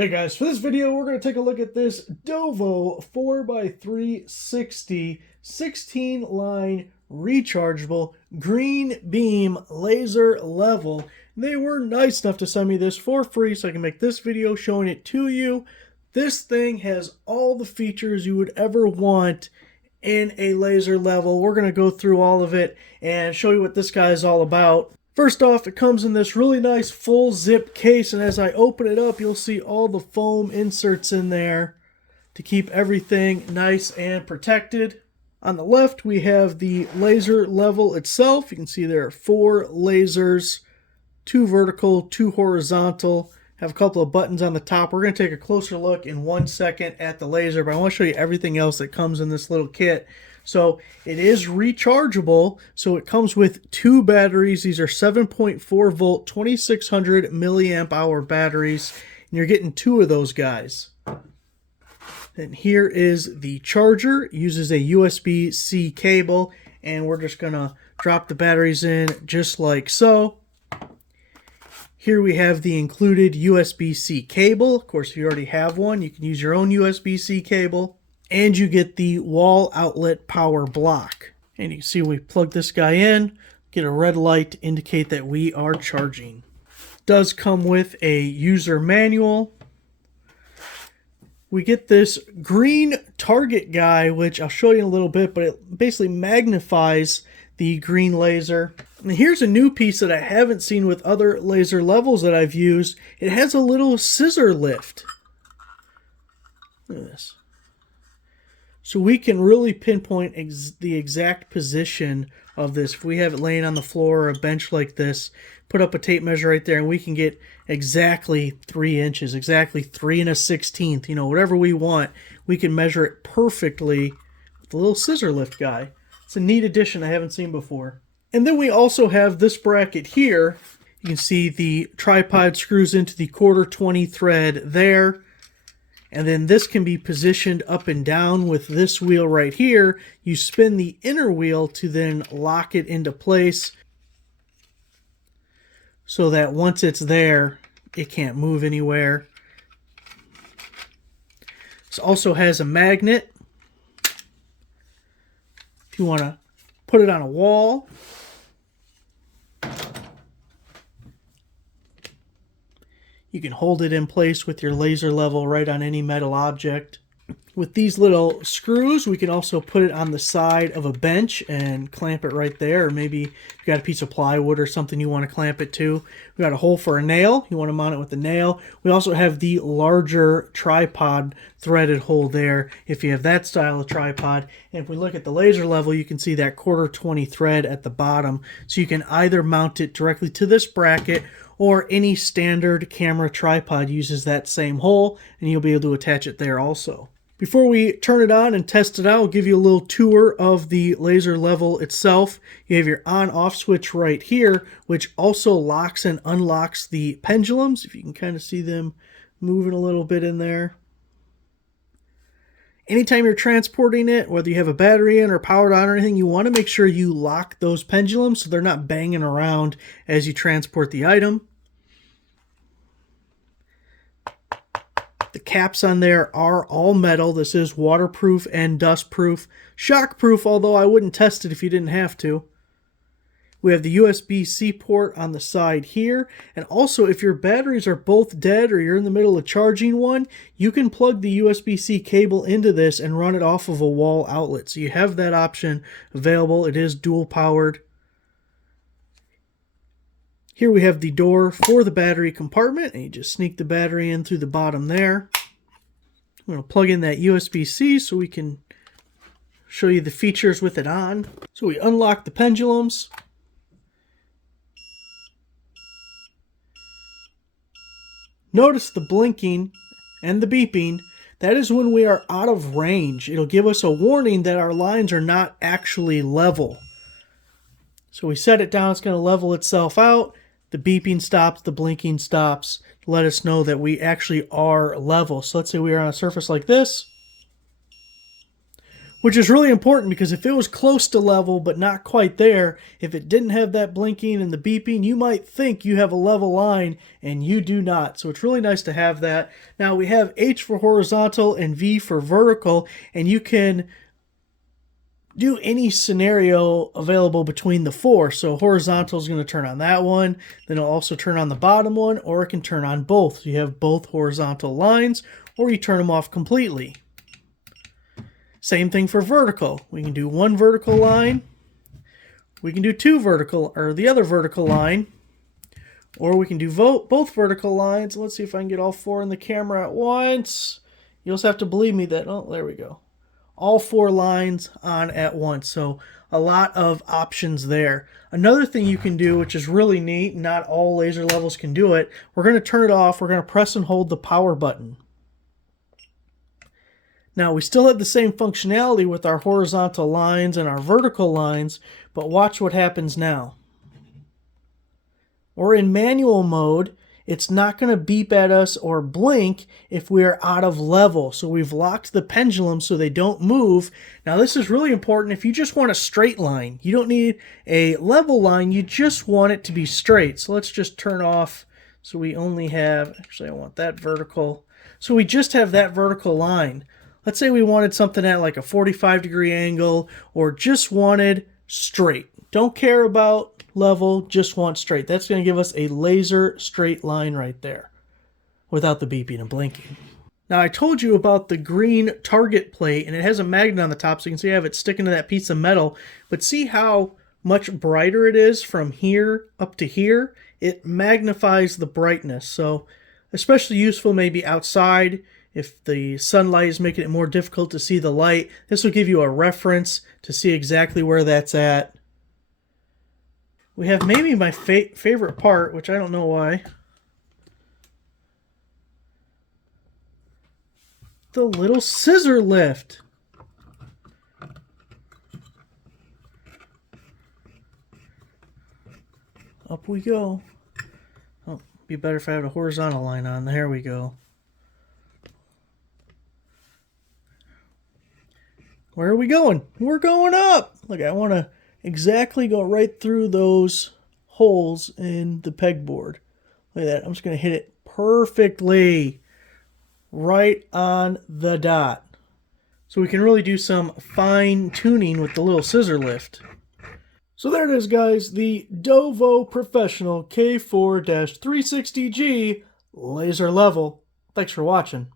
Hey guys, for this video we're going to take a look at this DOVOH 4x360 16 line rechargeable green beam laser level. They were nice enough to send me this for free so I can make this video showing it to you. This thing has all the features you would ever want in a laser level. We're going to go through all of it and show you what this guy is all about. First off, it comes in this really nice full zip case, and as I open it up, you'll see all the foam inserts in there to keep everything nice and protected. On the left, we have the laser level itself. You can see there are 4 lasers, 2 vertical, 2 horizontal. Have a couple of buttons on the top. We're going to take a closer look in 1 second at the laser, but I want to show you everything else that comes in this little kit. So it is rechargeable. So it comes with 2 batteries. These are 7.4 volt, 2600 milliamp hour batteries. And you're getting 2 of those guys. And here is the charger. It uses a USB-C cable. And we're just going to drop the batteries in just like so. Here we have the included USB-C cable. Of course, if you already have one, you can use your own USB-C cable. And you get the wall outlet power block. And you can see we plug this guy in, get a red light to indicate that we are charging. It does come with a user manual. We get this green target guy, which I'll show you in a little bit, but it basically magnifies the green laser. And here's a new piece that I haven't seen with other laser levels that I've used. It has a little scissor lift. Look at this. So we can really pinpoint the exact position of this. If we have it laying on the floor or a bench like this, put up a tape measure right there and we can get exactly 3 inches, exactly 3 1/16, you know, whatever we want. We can measure it perfectly with the little scissor lift guy. It's a neat addition I haven't seen before. And then we also have this bracket here. You can see the tripod screws into the 1/4 thread there. And then this can be positioned up and down with this wheel right here. You spin the inner wheel to then lock it into place so that once it's there, it can't move anywhere. This also has a magnet. If you want to put it on a wall. You can hold it in place with your laser level right on any metal object. With these little screws, we can also put it on the side of a bench and clamp it right there. Or maybe if you got a piece of plywood or something you want to clamp it to. We got a hole for a nail. You want to mount it with a nail. We also have the larger tripod threaded hole there if you have that style of tripod. And if we look at the laser level, you can see that 1/4 thread at the bottom. So you can either mount it directly to this bracket, or any standard camera tripod uses that same hole, and you'll be able to attach it there also. Before we turn it on and test it out, I'll give you a little tour of the laser level itself. You have your on-off switch right here, which also locks and unlocks the pendulums. If you can kind of see them moving a little bit in there. Anytime you're transporting it, whether you have a battery in or powered on or anything, you want to make sure you lock those pendulums so they're not banging around as you transport the item. The caps on there are all metal. This is waterproof and dustproof. Shockproof, although I wouldn't test it if you didn't have to. We have the USB-C port on the side here. And also, if your batteries are both dead or you're in the middle of charging one, you can plug the USB-C cable into this and run it off of a wall outlet. So you have that option available. It is dual powered. Here we have the door for the battery compartment, and you just sneak the battery in through the bottom there. I'm going to plug in that USB-C so we can show you the features with it on. So we unlock the pendulums. Notice the blinking and the beeping. That is when we are out of range. It'll give us a warning that our lines are not actually level. So we set it down, it's going to level itself out. The beeping stops, the blinking stops to let us know that we actually are level. So let's say we are on a surface like this. which is really important because if it was close to level but not quite there, if it didn't have that blinking and the beeping, you might think you have a level line and you do not. So it's really nice to have that. Now we have H for horizontal and V for vertical, and you can do any scenario available between the four. So horizontal is going to turn on that one, then it'll also turn on the bottom one, or it can turn on both. So you have both horizontal lines, or you turn them off completely. Same thing for vertical. We can do one vertical line, we can do two vertical, or the other vertical line, or we can do both vertical lines. Let's see if I can get all four in the camera at once. You'll just have to believe me that, oh, there we go. All four lines on at once. So a lot of options there. Another thing you can do, which is really neat, not all laser levels can do it, we're going to turn it off. We're going to press and hold the power button. Now we still have the same functionality with our horizontal lines and our vertical lines, but watch what happens now. We're in manual mode. It's not going to beep at us or blink if we're out of level. So we've locked the pendulum so they don't move. Now this is really important if you just want a straight line. You don't need a level line, you just want it to be straight. So let's just turn off so we only have, actually I want that vertical. So we just have that vertical line. Let's say we wanted something at like a 45-degree angle, or just wanted straight. Don't care about level, just want straight. That's going to give us a laser straight line right there without the beeping and blinking. Now I told you about the green target plate, and it has a magnet on the top, so you can see I have it sticking to that piece of metal. But see how much brighter it is from here up to here? It magnifies the brightness, so especially useful maybe outside. If the sunlight is making it more difficult to see the light, this will give you a reference to see exactly where that's at. We have maybe my favorite part, which I don't know why. The little scissor lift. Up we go. Oh, be better if I had a horizontal line on. There we go. Where are we going? We're going up. Look, I want to exactly go right through those holes in the pegboard. Look at that. I'm just going to hit it perfectly right on the dot. So we can really do some fine tuning with the little scissor lift. So there it is, guys. The DOVOH Professional K4-360G laser level. Thanks for watching.